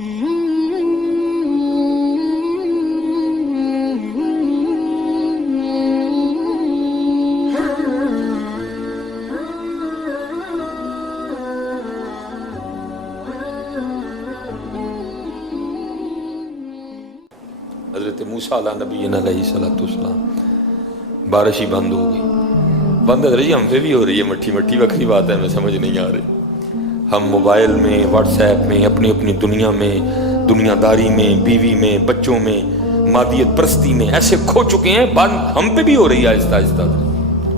حضرت موسیٰ علیہ نبینا علیہ السلام بارش ہی بند ہو گئی. بند حضرت جی ہم پہ بھی ہو رہی ہے مٹھی مٹھی، وکری بات ہے، ہمیں سمجھ نہیں آ رہی. ہم موبائل میں، واٹس ایپ میں، اپنی اپنی دنیا میں، دنیا داری میں، بیوی میں، بچوں میں، مادیت پرستی میں ایسے کھو چکے ہیں. بند ہم پہ بھی ہو رہی ہے آہستہ آہستہ.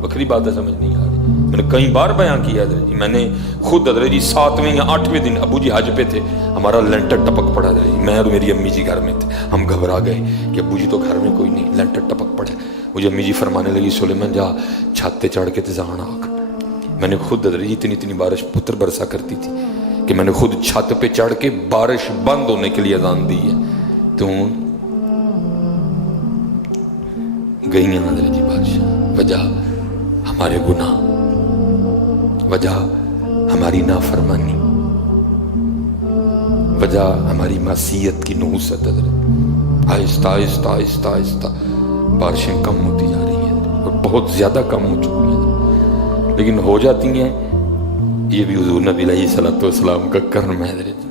وکری بات ہے، سمجھ نہیں آ رہی. میں نے کئی بار بیان کیا حضرت جی، میں نے خود حضرت جی 7ویں یا 8ویں دن ابو جی حج پہ تھے، ہمارا لینٹر ٹپک پڑا حضرت جی. میں اور میری امی جی گھر میں تھے، ہم گھبرا گئے کہ ابو جی تو گھر میں کوئی نہیں، لینٹر ٹپک پڑے. مجھے امی جی فرمانے لگی سلیمان جا چھت تے چڑھ کے تے زان آکھ. میں نے خود حضرت جی اتنی بارش پتر برسا کرتی تھی کہ میں نے خود چھت پہ چڑھ کے بارش بند ہونے کے لیے اذان دی ہے. تو گئی ہیں حضرت جی بارش. وجہ ہمارے گناہ، وجہ ہماری نافرمانی، وجہ ہماری معصیت کی نحوست. حضرت آہستہ آہستہ آہستہ آہستہ بارشیں کم ہوتی جا رہی ہیں اور بہت زیادہ کم ہو چکی ہیں، لیکن ہو جاتی ہیں. یہ بھی حضور نبی علیہ الصلوۃ والسلام کا کرم ہے حضرت،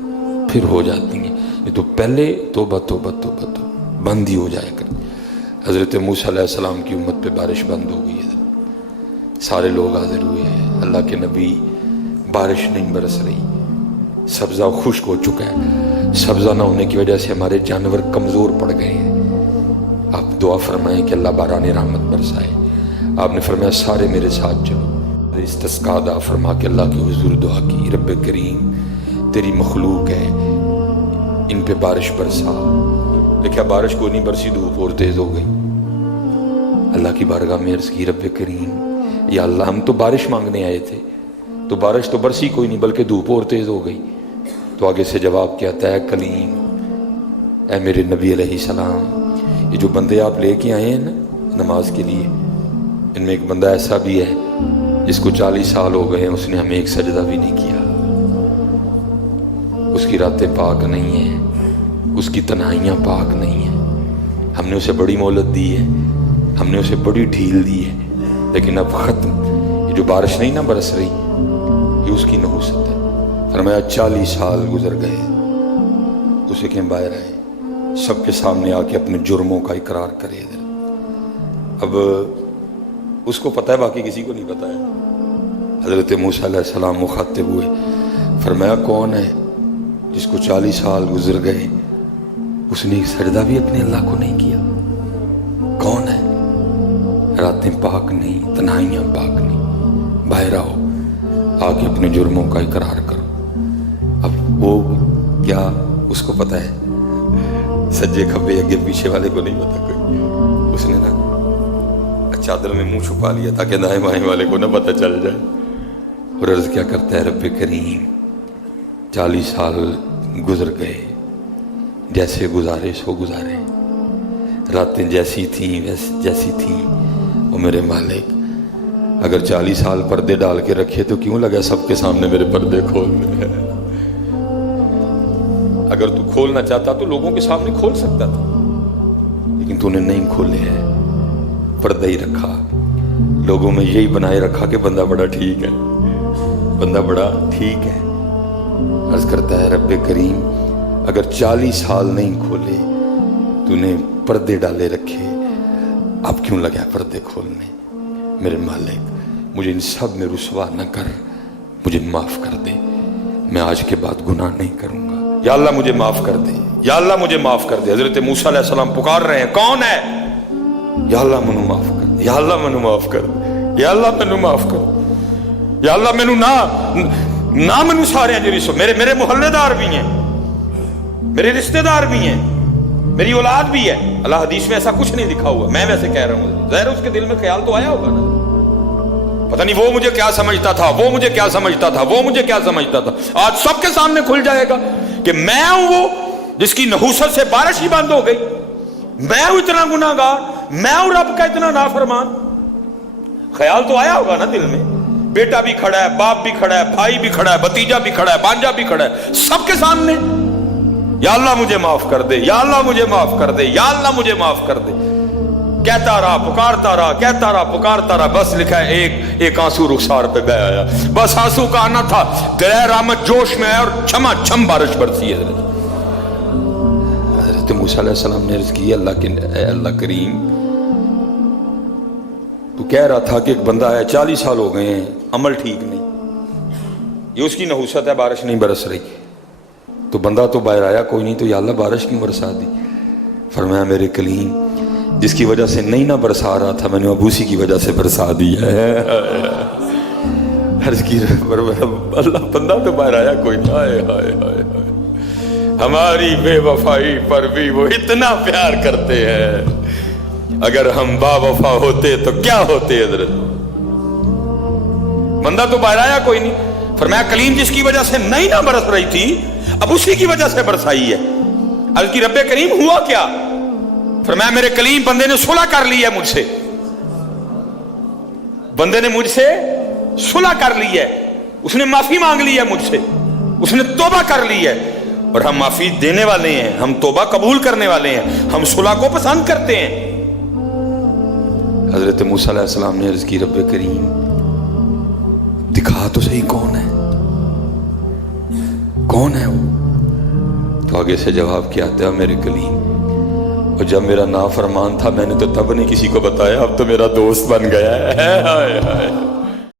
پھر ہو جاتی ہیں. یہ تو پہلے توبہ توبہ توبہ توبہ بند ہی ہو جائے کر. حضرت موسیٰ علیہ السلام کی امت پہ بارش بند ہو گئی ہے. سارے لوگ حاضر ہوئے ہیں. اللہ کے نبی، بارش نہیں برس رہی، سبزہ خشک ہو چکا ہے. سبزہ نہ ہونے کی وجہ سے ہمارے جانور کمزور پڑ گئے ہیں. آپ دعا فرمائیں کہ اللہ باران رحمت برسائے. آپ نے فرمایا سارے میرے ساتھ چلو. استسقاء ادا فرما کے اللہ کے حضور دعا کی، رب کریم تیری مخلوق ہے، ان پہ بارش برسا. دیکھا بارش کو نہیں برسی، دھوپ اور تیز ہو گئی. اللہ کی بارگاہ میں عرض کی، رب کریم یا اللہ ہم تو بارش مانگنے آئے تھے، تو بارش تو برسی کوئی نہیں بلکہ دھوپ اور تیز ہو گئی. تو آگے سے جواب کیا تھا، اے کلیم، اے میرے نبی علیہ السلام، یہ جو بندے آپ لے کے آئے ہیں نا نماز کے لیے، ان میں ایک بندہ ایسا بھی ہے جس کو 40 سال ہو گئے ہیں، اس نے ہمیں ایک سجدہ بھی نہیں کیا. اس کی راتیں پاک نہیں ہیں، اس کی تنہائیاں پاک نہیں ہیں. ہم نے اسے بڑی مہلت دی ہے، ہم نے اسے بڑی ڈھیل دی ہے، لیکن اب ختم. یہ جو بارش نہیں نہ برس رہی، یہ اس کی نحوست ہے. فرمایا 40 سال گزر گئے، اسے کہ باہر آئے، سب کے سامنے آ کے اپنے جرموں کا اقرار کرے. اب اس کو پتہ ہے، باقی کسی کو نہیں پتہ ہے. حضرت موسیٰ علیہ السلام مخاطب ہوئے، فرمایا کون ہے جس کو 40 سال گزر گئے اس نے ایک سجدہ بھی اپنے اللہ کو نہیں کیا؟ کون ہے؟ راتیں پاک نہیں، تنہائیاں پاک نہیں. باہر آؤ، آگے اپنے جرموں کا اقرار کرو. اب وہ کیا اس کو پتہ ہے؟ سجے کھبے اگے پیچھے والے کو نہیں پتہ کوئی. اس نے نا چادر میں منہ چھپا لیا تاکہ دائیں بائیں والے کو نہ پتہ چل جائے. اور عرض کیا کرتا ہے، رب کریم 40 سال گزر گئے، جیسے گزارے سو گزارے. راتیں جیسی تھیں جیسی تھیں. اور میرے مالک، اگر 40 سال پردے ڈال کے رکھے تو کیوں لگا سب کے سامنے میرے پردے کھولنے ہیں؟ اگر تو کھولنا چاہتا تو لوگوں کے سامنے کھول سکتا تھا، لیکن تو نے نہیں کھولے ہیں، پردہ ہی رکھا. لوگوں میں یہی بنائے رکھا کہ بندہ بڑا ٹھیک ہے، بندہ بڑا ٹھیک ہے. عرض کرتا ہے، رب کریم اگر 40 سال نہیں کھولے، تو نے پردے ڈالے رکھے، اب کیوں لگا پردے کھولنے؟ میرے مالک، مجھے ان سب میں رسوا نہ کر، مجھے معاف کر دے. میں آج کے بعد گناہ نہیں کروں گا. یا اللہ مجھے معاف کر دے، یا اللہ مجھے معاف کر دے. حضرت موسیٰ علیہ السلام پکار رہے ہیں، کون ہے؟ یا اللہ مینو معاف کر دے، یا اللہ مینو معاف کر دے، یا اللہ مینو معاف کر دے، یا اللہ مینو نہ مینو سارے ہیں میرے محلے دار بھی ہیں، میرے رشتہ دار بھی ہیں، میری اولاد بھی ہے. اللہ حدیث میں ایسا کچھ نہیں لکھا ہوا، میں ویسے کہہ رہا ہوں. ظاہر اس کے دل میں خیال تو آیا ہوگا نا، پتہ نہیں وہ مجھے کیا سمجھتا تھا، وہ مجھے کیا سمجھتا تھا، وہ مجھے کیا سمجھتا تھا. آج سب کے سامنے کھل جائے گا کہ میں ہوں وہ جس کی نحوست سے بارش ہی بند ہو گئی. میں ہوں اتنا گناہ گار، میں ہوں رب کا اتنا نافرمان. خیال تو آیا ہوگا نا دل میں. بیٹا بھی کھڑا ہے، باپ بھی کھڑا ہے، بھائی بھی کھڑا ہے، بھتیجا بھی کھڑا ہے، بانجا بھی کھڑا ہے، سب کے سامنے. یا اللہ مجھے معاف کر دے، یا اللہ مجھے معاف کر دے، یا اللہ مجھے معاف کر دے. کہتا رہا، پکارتا رہا، کہتا رہا، پکارتا رہا. بس لکھا ہے ایک آنسو رخسار پہ بہ آیا. بس آنسو کا آنا تھا، گلہ رحمت جوش میں آیا اور چھما چھم بارش برسی. حضرت موسیٰ علیہ السلام نے عرض کی، اے اللہ کریم، تو کہہ رہا تھا کہ ایک بندہ ہے 40 سال ہو گئے ہیں، عمل ٹھیک نہیں، یہ اس کی نحوست ہے، بارش نہیں برس رہی. تو بندہ تو باہر آیا کوئی نہیں، تو یا اللہ بارش کیوں برسا دی؟ فرمایا میرے کلیم، جس کی وجہ سے نہیں نہ برسا رہا تھا، میں نے اب اسی کی وجہ سے برسا دی ہے. عرض کی اللہ، بندہ تو باہر آیا کوئی نہیں. ہائے ہائے ہائے ہائے، ہماری بے وفائی پر بھی وہ اتنا پیار کرتے ہیں. اگر ہم با وفا ہوتے تو کیا ہوتے حضرت؟ بندہ تو باہر آیا کوئی نہیں. فرمایا کلیم، جس کی وجہ سے نہیں نہ برس رہی تھی، اب اسی کی وجہ سے برسائی ہے. عرض کی رب کریم ہوا کیا؟ فرمایا میرے کلیم، بندے نے صلح کر لی ہے مجھ سے، بندے نے مجھ سے صلح کر لی ہے، اس نے معافی مانگ لی ہے مجھ سے، اس نے توبہ کر لی ہے. اور ہم معافی دینے والے ہیں، ہم توبہ قبول کرنے والے ہیں، ہم صلح کو پسند کرتے ہیں. حضرت موسیٰ علیہ السلام نے عرض کی رب کریم دکھا تو صحیح کون ہے، کون ہے وہ؟ تو آگے سے جواب کیا آتا ہے، میرے کلیم، اور جب میرا نافرمان تھا میں نے تو تب نہیں کسی کو بتایا، اب تو میرا دوست بن گیا ہے.